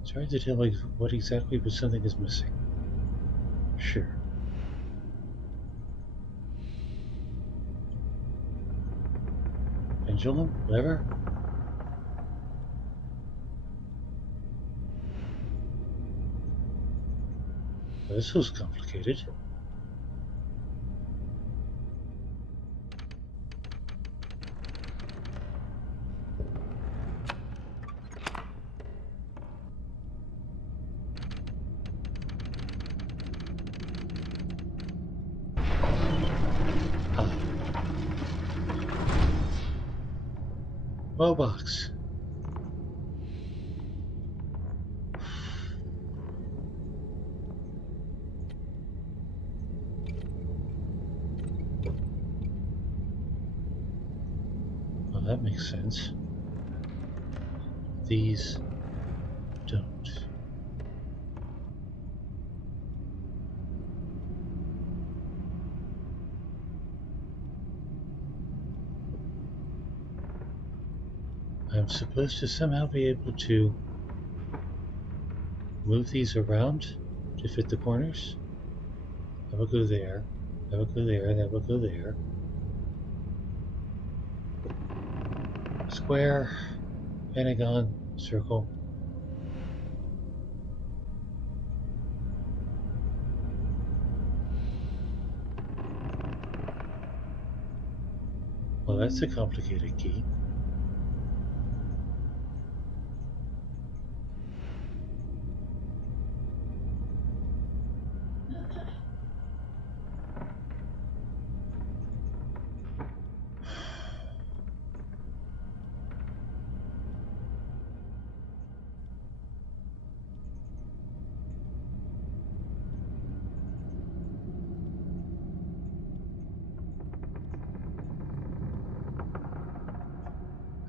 It's hard to tell what exactly, but something is missing. Sure. Pendulum? Lever? This was complicated. Well, box. Well, that makes sense. These don't. I'm supposed to somehow be able to move these around to fit the corners. That will go there, that will go there, that will go there. Square, pentagon, circle. Well, that's a complicated key.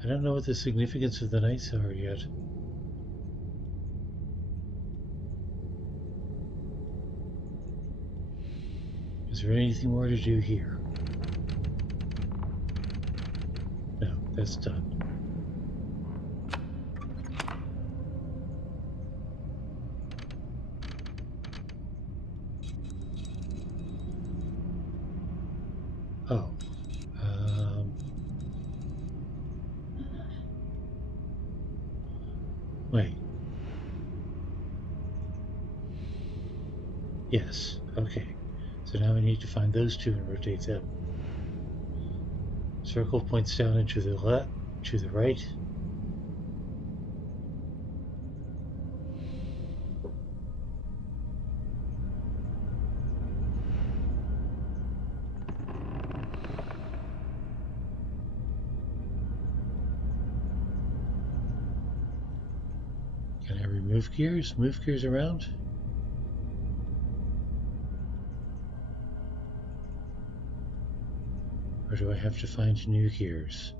I don't know what the significance of the nights are yet. Is there anything more to do here? No, that's done. Oh. Yes, okay. So now I need to find those two and rotate them. Circle points down and to the left, to the right. Can I remove gears? Move gears around? Or do I have to find new gears?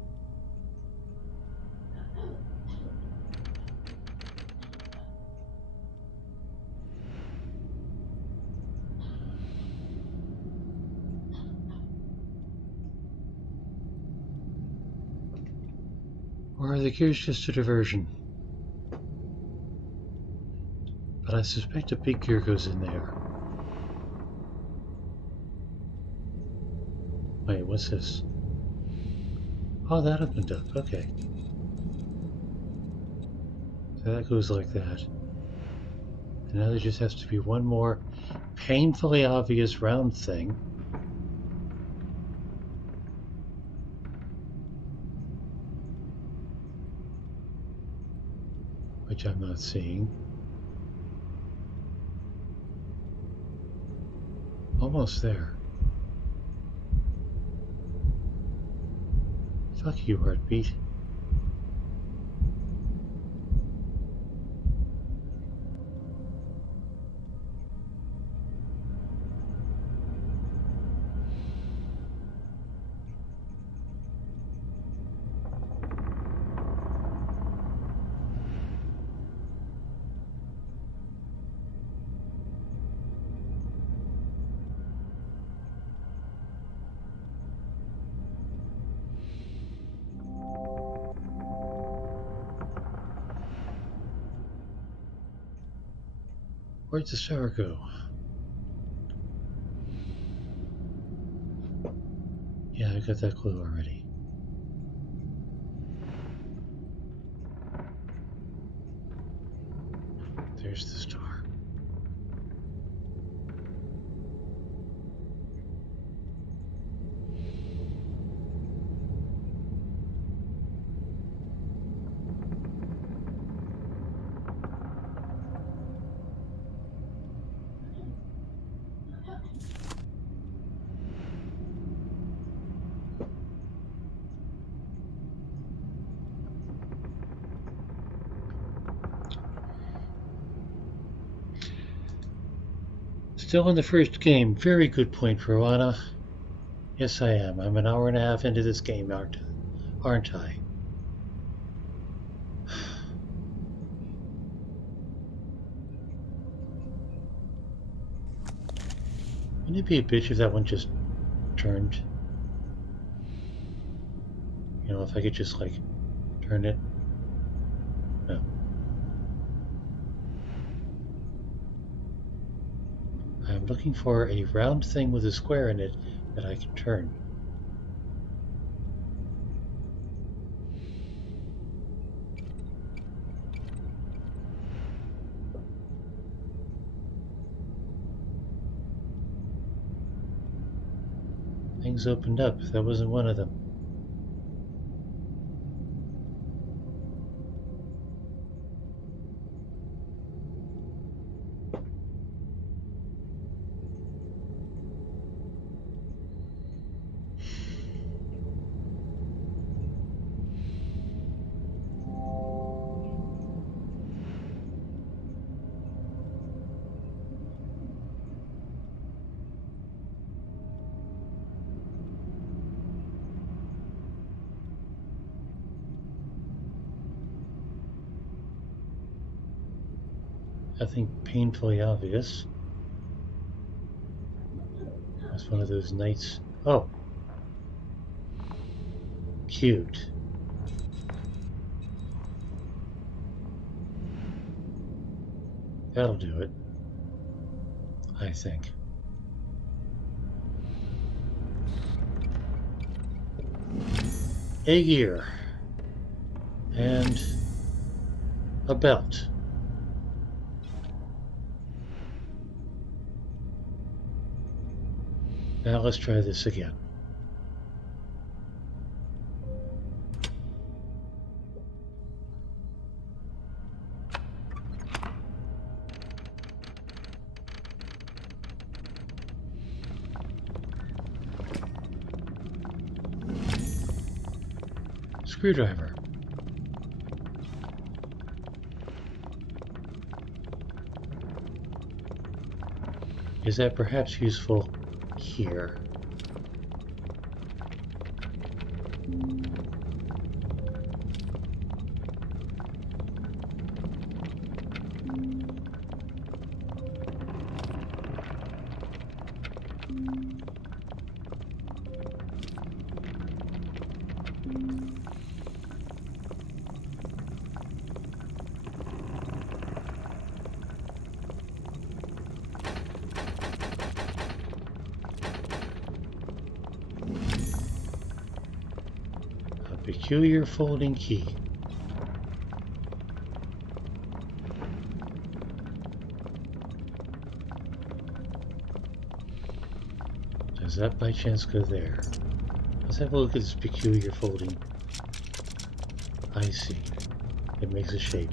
Or are the gears just a diversion? But I suspect a big gear goes in there. Wait, what's this? Oh, that opened up. Okay. So that goes like that. And now there just has to be one more painfully obvious round thing. Which I'm not seeing. Almost there. Fuck you, heartbeat. Where'd the star go? Yeah, I got that clue already. There's the star. Still in the first game. Very good point, Rowana. Yes, I am. I'm an hour and a half into this game, aren't I? Wouldn't it be a bitch if that one just turned? You know, if I could just, like, turn it? No. I'm looking for a round thing with a square in it that I can turn. Things opened up. That wasn't one of them. Nothing painfully obvious. That's one of those nights. Oh. Cute. That'll do it. I think. A gear. And a belt. Now let's try this again. Screwdriver. Is that perhaps useful here? A peculiar folding key. Does that by chance go there? Let's have a look at this peculiar folding. I see. It makes a shape.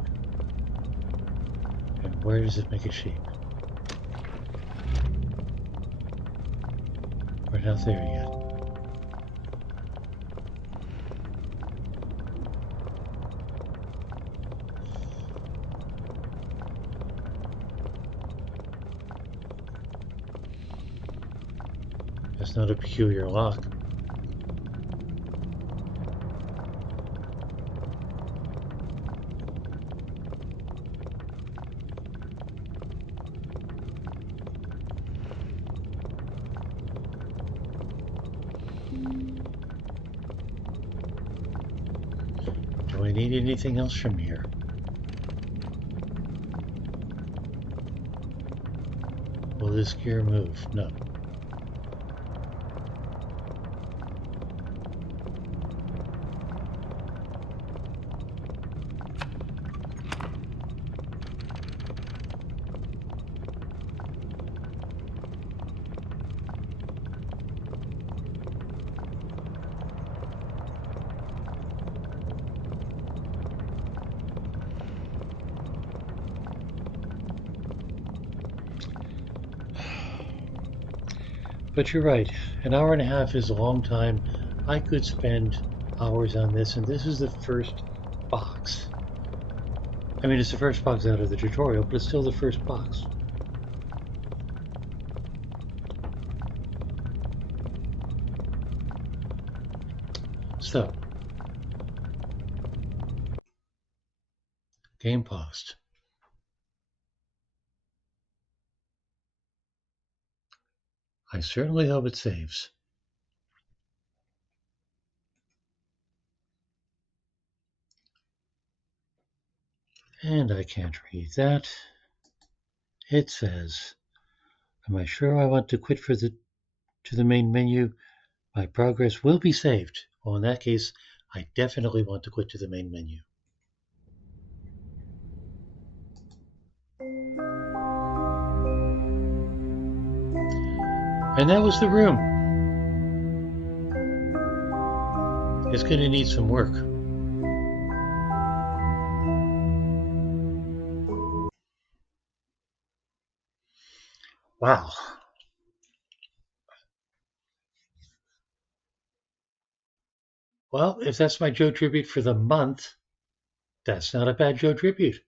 And where does it make a shape? We're not there yet. That's not a peculiar lock. Do I need anything else from here? Will this gear move? No. But you're right, an hour and a half is a long time. I could spend hours on this, and this is the first box. I mean, it's the first box out of the tutorial, but it's still the first box. So, game paused. I certainly hope it saves. And I can't read that. It says, am I sure I want to quit to the main menu? My progress will be saved. Well, in that case, I definitely want to quit to the main menu. And that was the room. It's going to need some work. Wow. Well, if that's my Joe tribute for the month, that's not a bad Joe tribute.